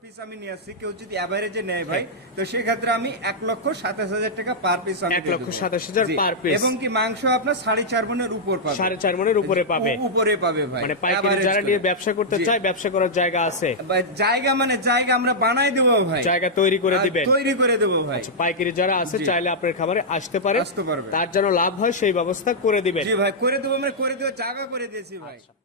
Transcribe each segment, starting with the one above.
Piece আমি নিয়ে আসছি কেউ যদি অ্যাভারেজে নেয় ভাই তো সেক্ষেত্রে আমি এক লক্ষ সাতাশ হাজার টাকা পার পিস আমি এক লক্ষ সাতাশ হাজার per piece। এবং কি মাংস আপনার সাড়ে চার মনের উপর পাবে। সাড়ে চার মনের উপরে পাবে। উপরে পাবে ভাই। মানে পাইকারি যারা নিয়ে ব্যবসা করতে চায় ব্যবসা করার জায়গা আছে। ভাই, জায়গা মানে জায়গা আমরা বানাই দেবো ভাই। জায়গা তৈরি করে দিবেন। তৈরি করে দেবো ভাই। আচ্ছা, পাইকারি যারা আছে চাইলে আপনার খাবারে আসতে পারে। আসতে পারবে। তার যেন লাভ হয় সেই ব্যবস্থা করে দিবেন। জি ভাই করে দেবো মানে করে দেবো জায়গা করে দিয়েছি ভাই। আচ্ছা।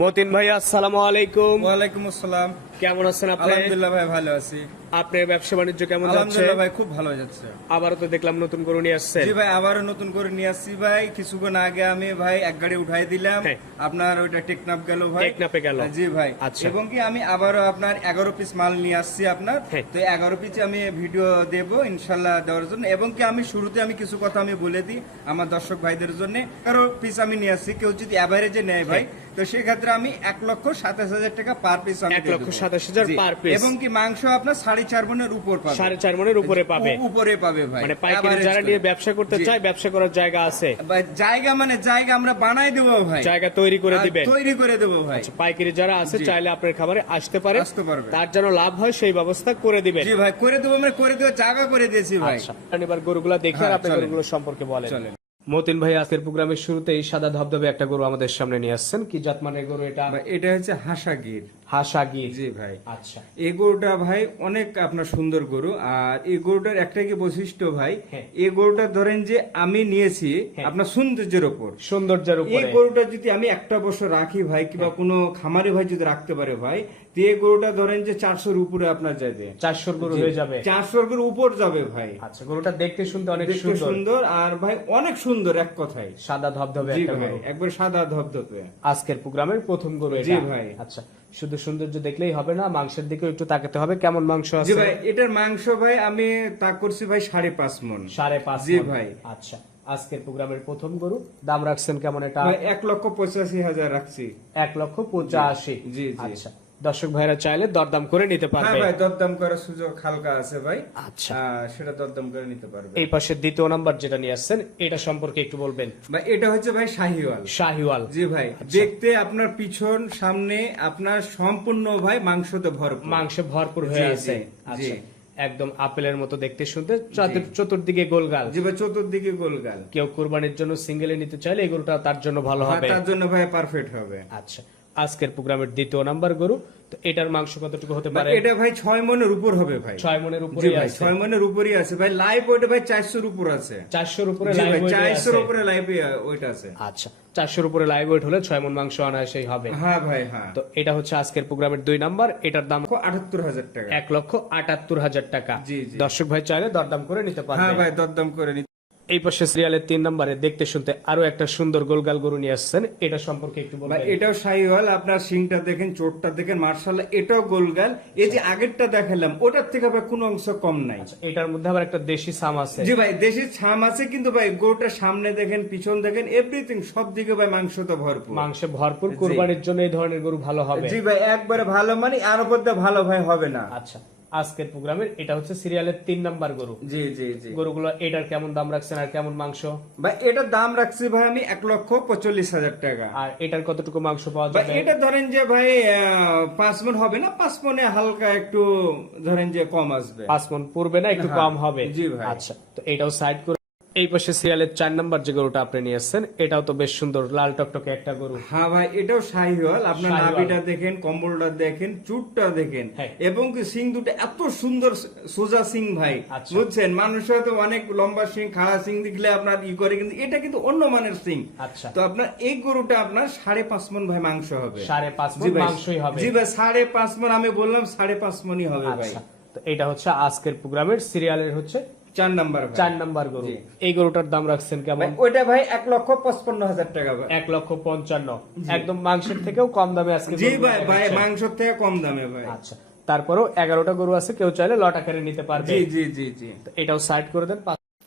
মতিন ভাই আসসালামু আলাইকুম। ওয়ালাইকুম আসসালাম। কেমন আছেন আপনি? আলহামদুলিল্লাহ ভাই ভালো আছি। আপনার ব্যবসা বাণিজ্য কেমন যাচ্ছে আলহামদুলিল্লাহ ভাই খুব ভালো যাচ্ছে আবারও তো দেখলাম নতুন করে নিয়ে আসছেন জি ভাই আবারও নতুন করে নিয়ে আসছি ভাই কিছুক্ষণ আগে আমি ভাই এক গাড়ি উঠাই দিলাম হ্যাঁ। আপনার ওইটা টেকনাপ গেল ভাই টেকনাফে গেল। জি ভাই আচ্ছা। এবং কি আমি আবারও আপনার এগারো পিস মাল নিয়ে আসছি আপনার হ্যাঁ। তো এগারো পিস আমি ভিডিও দেব ইনশাল্লাহ দেওয়ার জন্য এবং কি আমি শুরুতে আমি কিছু কথা আমি বলে দিই আমার দর্শক ভাইদের জন্য এগারো পিস আমি নিয়ে আসছি কেউ যদি অ্যাভারেজে নেয় ভাই তো সেক্ষেত্রে আমি এক লক্ষ সাতাশ হাজার টাকা পার পিস আমি এক লক্ষ। সাতাশ হাজার per piece। এবং কি মাংস আপনার সাড়ে চার মনের উপর পাবে। সাড়ে চার মনের উপরে পাবে। উপরে পাবে ভাই। মানে পাইকারি যারা নিয়ে ব্যবসা করতে চায় ব্যবসা করার জায়গা আছে। জায়গা মানে জায়গা আমরা বানাই দেবো ভাই। জায়গা তৈরি করে দিবেন তৈরি করে দেবো ভাই। আচ্ছা, পাইকারি যারা আছে চাইলে আপনার খাবারে আসতে পারে। আসতে পারবে। তার যেন লাভ হয় সেই ব্যবস্থা করে দিবেন জি ভাই করে দেবো মানে করে দেবো জায়গা করে দিয়েছি ভাই। আচ্ছা এবার গরুগুলা দেখে আর হ্যাঁ, আপনি গরুগুলো সম্পর্কে বলেন। মতিন ভাই আজকের প্রোগ্রামের শুরুতেই সাদা ধবধবে একটা গরু আমাদের সামনে নিয়ে আসছেন। কি জাত মানের গরু এটা? এটা হচ্ছে হাসাগির। হাসাগির। জি ভাই। আচ্ছা। এই গরুটা ভাই অনেক আপনার সুন্দর গরু। আর এই গরুটার একটা কি বৈশিষ্ট্য ভাই হ্যাঁ। এই গরুটা ধরেন যে আমি নিয়েছি হ্যাঁ। আপনার সৌন্দর্যের ওপর। সৌন্দর্যের উপর। এই গরুটা যদি আমি একটা বছর রাখি ভাই কিংবা কোনো খামারে ভাই যদি রাখতে পারে ভাই এই গরুটা ধরেন যে চারশোর উপরে আপনার যাবে চারশোর গরু হয়ে যাবে। চারশোর গরু উপর যাবে ভাই। আচ্ছা গরুটা দেখতে শুনতে অনেক সুন্দর। সুন্দর আর ভাই অনেক সুন্দর এক কথায়। সাদা ধবধবে একবার সাদা ধবধবে। আজকের প্রোগ্রামের প্রথম গরু জি ভাই। আচ্ছা শুধু সৌন্দর্য দেখলেই হবে না মাংসের দিকে একটু তাকাতে হবে কেমন মাংস জি ভাই এটার মাংস ভাই আমি তা করছি ভাই সাড়ে পাঁচ মন সাড়ে পাঁচ জি ভাই। আচ্ছা আজকের প্রোগ্রামের প্রথম গরু দাম রাখছেন কেমন এটা? এক লক্ষ পঁচাশি হাজার রাখছি। এক লক্ষ পঁচাশি। জি, জি। আচ্ছা দর্শক ভাইরা চাইলে দরদাম করে নিতে হ্যাঁ পারবে। ভাই দরদাম করার সুযোগ হালকা আছে ভাই। আচ্ছা। সেটা দরদাম করে নিতে পারবে। এই পাশে দ্বিতীয় নাম্বার যেটা নিয়ে আসছেন এটা সম্পর্কে একটু বলবেন। ভাই এটা হচ্ছে ভাই শাহিওয়াল। শাহিওয়াল। জি ভাই আচ্ছা। দেখতে আপনার পিছন সামনে আপনার সম্পূর্ণ ভাই মাংসতে ভরপুর। মাংসে ভরপুর হয়ে আছে। জি, আচ্ছা একদম আপেলের মতো দেখতে শুনতে চাতুর- চতুর্দিকে গোলগাল। জি ভাই চতুর্দিকে গোলগাল। কেউ কোরবানির জন্য সিঙ্গেলে নিতে চাইলে এই গরুটা তার জন্য ভালো হ্যাঁ, হবে। তার জন্য ভাই পারফেক্ট হবে। আচ্ছা আজকের প্রোগ্রামের দ্বিতীয় নাম্বার গরু তো এটার মাংস কতটুকু হতে পারে? এটা ভাই ছয় মনের উপর হবে ভাই। ছয় মনের উপরে ভাই ছয় মনের উপরই আছে। ভাই লাইভ ওইটা ভাই চারশোর উপর আছে। চারশোর উপরে লাইভ চারশোর উপরে লাইভ ওইটা আছে। আচ্ছা চারশোর উপরে লাইভ ওয়েট হলে ছয় মন মাংস অনায়াসেই হবে। হ্যাঁ ভাই হ্যাঁ। তো এটা হচ্ছে আজকের প্রোগ্রামের দুই নাম্বার এটার দাম আটাত্তর হাজার টাকা। এক লক্ষ আটাত্তর হাজার টাকা। দর্শক ভাই চাইলে দরদাম করে নিতে হ্যাঁ ভাই দরদাম করে নিতে এই পাশে সিরিয়ালের তিন নম্বরে দেখতে শুনতে আরও একটা সুন্দর গোলগাল গরু নিয়ে আসছেন। এটা সম্পর্কে একটু বলবেন। এটাও শাহিওয়াল আপনার সিংটা দেখেন চোটটা দেখেন মার্শাল্লাহ এটাও গোলগাল। এই যে আগেরটা দেখালাম ওটার থেকে ভাই কোনো অংশ কম নাই। আচ্ছা, এটার মধ্যে আবার একটা দেশি সাম আছে। জি ভাই দেশি ছাম আছে কিন্তু ভাই গোটার সামনে দেখেন পিছন দেখেন এভরিথিং সব দিকে ভাই মাংস তো ভরপুর। মাংসে ভরপুর কোরবানির জন্য এই ধরনের গরু ভালো হবে। জি ভাই একবারে ভালো মানে আর উপর ভালো ভাই হবে না। আচ্ছা। আজকের প্রোগ্রামের এটা হচ্ছে সিরিয়ালের তিন নাম্বার গরু। জি জি জি। গরুগুলো এটার কেমন দাম রাখছেন আর কেমন মাংস? ভাই এটার দাম রাখছি ভাই আমি এক লক্ষ পঁচল্লিশ হাজার টাকা। আর এটার কতটুকু মাংস পাওয়া যাবে? এটা ধরেন যে ভাই পাঁচ মন হবে না? পাঁচ মনে হালকা একটু ধরেন যে কম আসবে। পাঁচ মন পূর্বে না একটু হ্যাঁ, কম হবে। জি ভাই। আচ্ছা তো এটাও সাইড করে এই পাশে সিরিয়ালের চার নাম্বার যে গরুটা আপনি নিয়ে এসেছেন এটাও তো বেশ সুন্দর লাল টকটকে একটা গরু। হ্যাঁ ভাই এটাও শাহিওয়াল। আপনার। নাভিটা দেখেন কম্বলটা দেখেন চুটটা দেখেন হ্যাঁ। এবং কি সিং দুটো এত সুন্দর সোজা সিং ভাই আচ্ছা। বুঝছেন? মানুষ হয়তো অনেক লম্বা সিং খাড়া সিং দেখলে আপনার ই করে কিন্তু এটা কিন্তু অন্য মানের সিং। আচ্ছা। তো আপনার এই গরুটা আপনার সাড়ে পাঁচ মন ভাই মাংস হবে। সাড়ে পাঁচ ভাই। মাংসই হবে। জি ভাই সাড়ে পাঁচ মন আমি বললাম সাড়ে পাঁচ মনই হবে ভাই। আচ্ছা। তো এটা হচ্ছে আজকের প্রোগ্রামের সিরিয়ালের হচ্ছে চার নাম্বার চার নাম্বার গরু। এই গরুটার দাম রাখছেন কেমন? ওইটা ভাই এক লক্ষ পঁচপন্ন হাজার টাকা এক লক্ষ পঞ্চান্ন। একদম মাংসের থেকেও কম দামে আজকে জি ভাই ভাই মাংসের থেকে কম দামে ভাই। আচ্ছা তারপরেও এগারোটা গরু আছে কেউ চাইলে লট আকারে নিতে পারবে। জি জি জি জি। এটাও সাইড করে দেন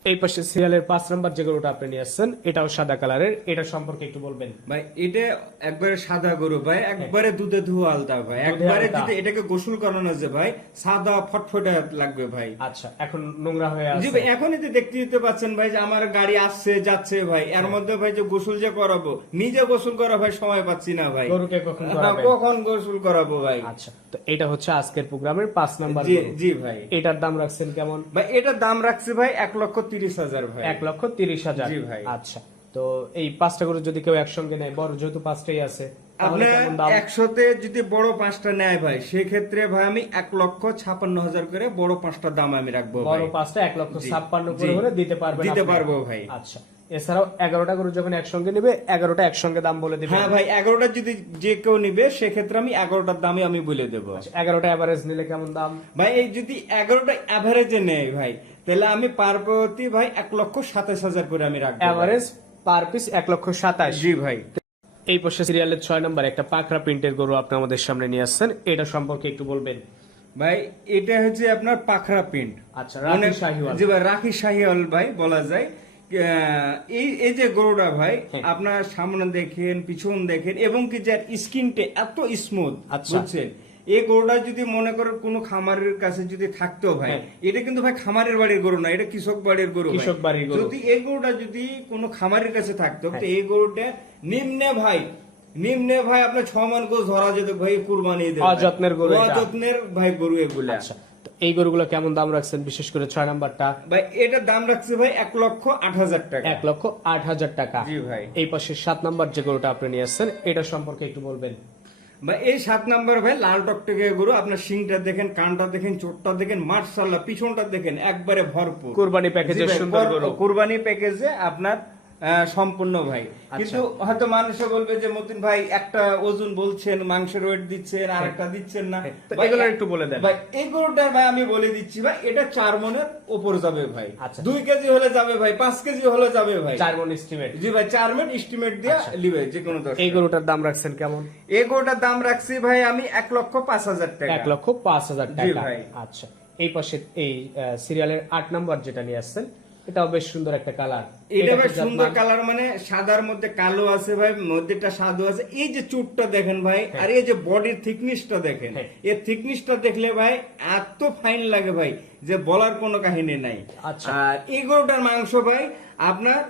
এই পাশে সিরিয়ালের পাঁচ নাম্বার যে গরুটা আপনি নিয়ে আসছেন এটাও সাদা কালারের। এটা সম্পর্কে একটু বলবেন। ভাই এটা একবারে সাদা গরু ভাই। একবারে দুধে ধোয়া আলতা ভাই। একবারে যদি এটাকে গোসল করানো আছে ভাই সাদা ফটফটে লাগবে ভাই। আচ্ছা এখন নোংরা হয়ে জি ভাই এখনই তো দেখতে দিতে পাচ্ছেন ভাই যে আমার গাড়ি আসছে যাচ্ছে ভাই। এর মধ্যে ভাই যে গোসল যে করাবো নিজে গোসল করা ভাই সময় পাচ্ছি না ভাই। গরুকে কখন হ্যাঁ, করাবেন? কখন গোসল করাবো ভাই? আচ্ছা তো এটা হচ্ছে আজকের প্রোগ্রামের পাঁচ নাম্বার জি জি ভাই। এটার দাম রাখছেন কেমন? ভাই এটার দাম রাখছে ভাই এক লক্ষ তিরিশ হাজার ভাই। এক লক্ষ তিরিশ হাজার। ভাই। আচ্ছা তো এই পাঁচটা গরু যদি কেউ একসঙ্গে নেয় বড় যেহেতু পাঁচটাই আছে আপনার একশোতে যদি বড় পাঁচটা নেয় ভাই সেক্ষেত্রে ভাই আমি এক লক্ষ ছাপান্ন হাজার করে বড় পাঁচটা দাম আমি রাখব বড় পাঁচটা এক লক্ষ ছাপ্পান্ন করে দিতে পারব দিতে পারব ভাই। আচ্ছা। এছাড়াও এগারোটা গরু যখন একসঙ্গে নেবে এগারোটা একসঙ্গে দাম বলে হ্যাঁ ভাই এগারোটা যদি যে কেউ নিবে সেক্ষেত্রে আমি এগারোটার দামই আমি বলে দেবো। আচ্ছা, এগারোটা অ্যাভারেজ নিলে কেমন দাম? ভাই এই যদি এগারোটা অ্যাভারেজে নেয় ভাই তাহলে আমি পার প্রতি ভাই এক লক্ষ সাতাশ হাজার করে আমি রাখব অ্যাভারেজ পার পিস এক লক্ষ সাতাশ। জি ভাই। এই পাশে সিরিয়ালের ছয় নম্বর একটা পাকড়া প্রিন্টের গরু আপনি আমাদের সামনে নিয়ে আসছেন এটা সম্পর্কে একটু বলবেন। ভাই এটা হচ্ছে আপনার পাখরা প্রিন্ট আচ্ছা রাখি শাহিওয়াল। জি ভাই রাখি শাহিওয়াল ভাই বলা যায়। এই এই যে গরুটা ভাই হ্যাঁ। আপনার সামনে দেখেন পিছন দেখেন এবং কি যার স্কিনটা এত স্মুথ আচ্ছা। বুঝছেন এই গরুটা যদি মনে করেন কোনো খামারের কাছে যদি থাকতো ভাই হ্যাঁ। এটা কিন্তু ভাই খামারের বাড়ির গরু না এটা কৃষক বাড়ির গরু কৃষক বাড়ির গরু। যদি এই গরুটা যদি কোনো খামারের কাছে থাকতো তো হ্যাঁ। এই গরুটা নিম্নে ভাই নিম্নে ভাই আপনার ছ মান গোছ ধরা যেত ভাই কুরবানি দেবে। অযত্নের গরু। অযত্নের ভাই গরু এগুলা আচ্ছা তো এই গরুগুলো কেমন দাম রাখছেন? বিশেষ করে ছয় নাম্বারটা। ভাই এটার দাম রাখছে ভাই এক লক্ষ আট হাজার টাকা। এক লক্ষ আট হাজার টাকা। জি ভাই। এই পাশে সাত নাম্বার যে গরুটা আপনি নিয়ে আসছেন এটা সম্পর্কে একটু বলবেন। ভাই এই সাত নাম্বার ভাই লাল টকটকে গরু আপনার শিংটা দেখেন কানটা দেখেন চোটটা দেখেন মার্শাল্লাহ পিছনটা দেখেন একবারে ভরপুর। কুরবানি প্যাকেজের জি ভাই, সুন্দর গরু। কুরবানি প্যাকেজে আপনার সম্পূর্ণ ভাই। আচ্ছা। কিন্তু হয়তো মানুষ বলবে যে মতিন ভাই একটা ওজন বলছেন মাংসের ওয়েট দিচ্ছেন আর একটা দিচ্ছেন না। হ্যাঁ, এগুলো একটু বলে দেন। ভাই এই গরুটা ভাই আমি বলে দিচ্ছি ভাই এটা চার মনের উপর যাবে ভাই। আচ্ছা। দুই কেজি হলে যাবে ভাই পাঁচ কেজি হলে যাবে ভাই। চার মন এস্টিমেট জি ভাই চার মিনিট এস্টিমেট দিয়ে লিবে যে কোনো দশ এই গরুটার দাম রাখছেন কেমন? এই গরুটার দাম রাখছি ভাই আমি এক লক্ষ পাঁচ হাজার টাকা। এক লক্ষ পাঁচ হাজার টাকা। ভাই। আচ্ছা। এই পাশে এই সিরিয়ালের আট নাম্বার যেটা নিয়ে আসছেন এটাও বেশ সুন্দর একটা কালার। এটা ভাই সুন্দর কালার মানে সাদার মধ্যে কালো আছে ভাই মধ্যেটা সাদু আছে। এই যে চুটটা দেখেন ভাই আর এই যে বডির থিকনেসটা দেখেন হ্যাঁ। এর থিকনেসটা দেখলে ভাই এত ফাইন লাগে ভাই যে বলার কোনো কাহিনী নাই। আচ্ছা। আর এই গরুটার মাংস ভাই আপনার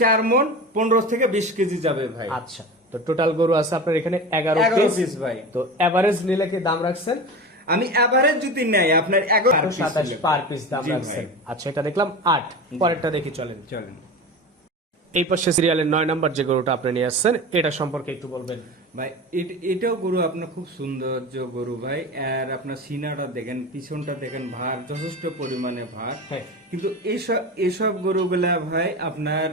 চার মন পনেরো থেকে বিশ কেজি যাবে ভাই। আচ্ছা তো টোটাল গরু আছে আপনার এখানে এগারো পিস ভাই। তো এভারেজ নিলে কি দাম রাখছেন? আমি এভারেজ যদি নেই আপনার এগারো সাতাশ পার পিস দাম রাখছেন। আচ্ছা এটা দেখলাম আট। পরেরটা দেখি চলেন। চলেন। এই পাশে সিরিয়ালের নয় নাম্বার যে গরুটা আপনি নিয়ে আসছেন এটা সম্পর্কে একটু বলবেন। ভাই এটাও গরু আপনার খুব সৌন্দর্য গরু ভাই আর আপনার সিনাটা দেখেন পিছনটা দেখেন ভার যথেষ্ট পরিমাণে ভার। হ্যাঁ। কিন্তু এইসব এইসব গরুগুলা ভাই আপনার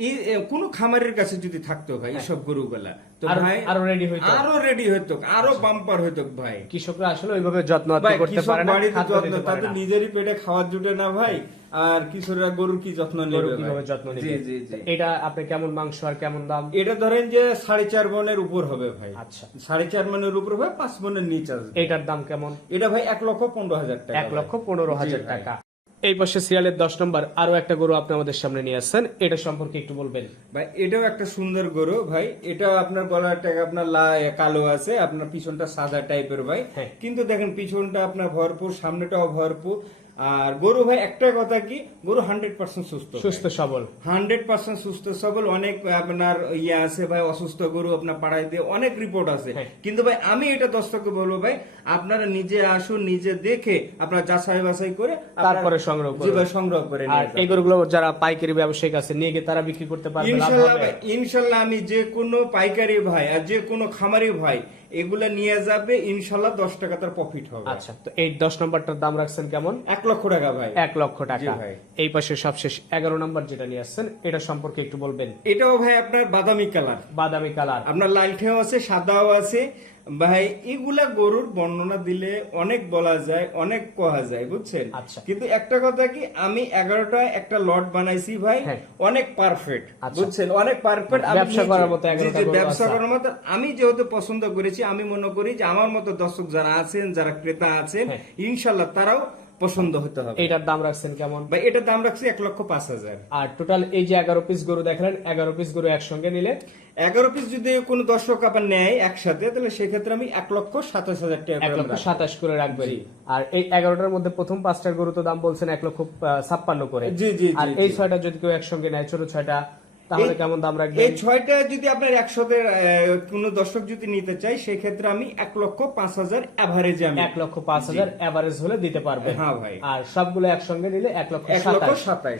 এই কোনো খামারের কাছে যদি থাকতো ভাই এইসব গরুগুলা তো ভাই আরও ready হইতো। আরও রেডি হইতো আরও বাম্পার হইতো ভাই। কৃষকরা আসলে ওইভাবে যত্ন করতে পারে না যত্ন তাদের নিজেরই পেটে খাওয়ার জুটে না ভাই আর কিশোররা গরুর কি যত্ন নেবে কীভাবে যত্ন নেবে? জি জি। এটা আপনি কেমন মাংস আর কেমন দাম? এটা ধরেন যে সাড়ে চার মনের উপর হবে ভাই। আচ্ছা। সাড়ে চার মনের উপর হবে পাঁচ মনের নিচে আসবে। এটার দাম কেমন? এটা ভাই এক লক্ষ পনেরো হাজার টাকা এক লক্ষ পনেরো হাজার। টাকা। এই পাশে সিরিয়ালের দশ নম্বর আরও একটা গরু আপনি আমাদের সামনে নিয়ে আসছেন। এটা সম্পর্কে একটু বলবেন। ভাই এটাও একটা সুন্দর গরু ভাই। এটা আপনার গলার টাকা আপনার কালো আছে আপনার পিছনটা সাদা টাইপের ভাই। হ্যাঁ। কিন্তু দেখেন পিছনটা আপনার ভরপুর সামনেটাও ভরপুর। আর গরু ভাই একটা কথা কি? গরু হান্ড্রেড পার্সেন্ট সুস্থ সুস্থ সবল। হান্ড্রেড পার্সেন্ট সুস্থ সবল। অনেক আপনার ইয়ে আছে ভাই অসুস্থ গরু আপনার পাড়ায় দিয়ে অনেক রিপোর্ট আছে। হ্যাঁ। কিন্তু ভাই আমি এটা দর্শককে বলব ভাই আপনারা নিজে আসুন নিজে দেখে আপনার যাচাই বাছাই করে তারপরে সংগ্রহ করে ভাই সংগ্রহ করে আর এই গরুগুলো যারা পাইকারি ব্যবসায়িক আছে নিয়ে গিয়ে তারা বিক্রি করতে পারবে ইনশাল্লাহ ইনশাল্লাহ আমি যে কোনো পাইকারি ভাই আর যে কোনো খামারি ভাই এগুলা নিয়ে যাবে ইনশাল্লাহ দশ টাকা তার প্রফিট হবে। আচ্ছা তো এই দশ নম্বরটার দাম রাখছেন কেমন? এক লক্ষ টাকা ভাই। এক লক্ষ টাকা। ভাই। এই পাশে সবশেষ এগারো নম্বর যেটা নিয়ে আসছেন এটা সম্পর্কে একটু বলবেন। এটাও ভাই আপনার বাদামি কালার। বাদামি কালার। আপনার লালঠেও আছে সাদাও আছে ভাই এগুলা গরুর বর্ণনা দিলে অনেক বলা যায় অনেক কহা যায় বুঝছেন আচ্ছা। কিন্তু একটা কথা কি আমি এগারোটা একটা লট বানাইছি ভাই হ্যাঁ। অনেক পারফেক্ট আচ্ছা। বুঝছেন অনেক পারফেক্ট ব্যবসা করার মতো ব্যবসা করার মতো আমি যেহেতু পছন্দ করেছি আমি মনে করি যে আমার মতো দর্শক যারা আছেন যারা ক্রেতা আছেন হ্যাঁ। ইনশাল্লাহ তারাও পছন্দ হতে হবে। এইটার দাম রাখছেন কেমন? ভাই এটার দাম রাখছি এক লক্ষ পাঁচ হাজার। আর টোটাল এই যে এগারো পিস গরু দেখলেন এগারো পিস গরু একসঙ্গে নিলে? এগারো পিস যদি কোনো দর্শক আবার নেয় একসাথে তাহলে সেক্ষেত্রে আমি এক লক্ষ সাতাশ হাজার টাকা এক লক্ষ সাতাশ করে রাখবেন। আর এই এগারোটার মধ্যে প্রথম পাঁচটার গরু তো দাম বলছেন এক লক্ষ ছাপ্পান্ন করে। জি, জি, আর জি। এই ছয়টা যদি কেউ একসঙ্গে নেয় ছোট ছয়টা তাহলে কেমন দাম এই ছয়টা যদি আপনার একশোতে কোনো দর্শক যদি নিতে চাই সেক্ষেত্রে আমি এক লক্ষ পাঁচ হাজার অ্যাভারেজে আমি এক লক্ষ পাঁচ হাজার অ্যাভারেজ হলে দিতে পারবেন। হ্যাঁ ভাই। আর সবগুলো একসঙ্গে নিলে এক লক্ষ এক লক্ষ সাতাইশ সাতাশ।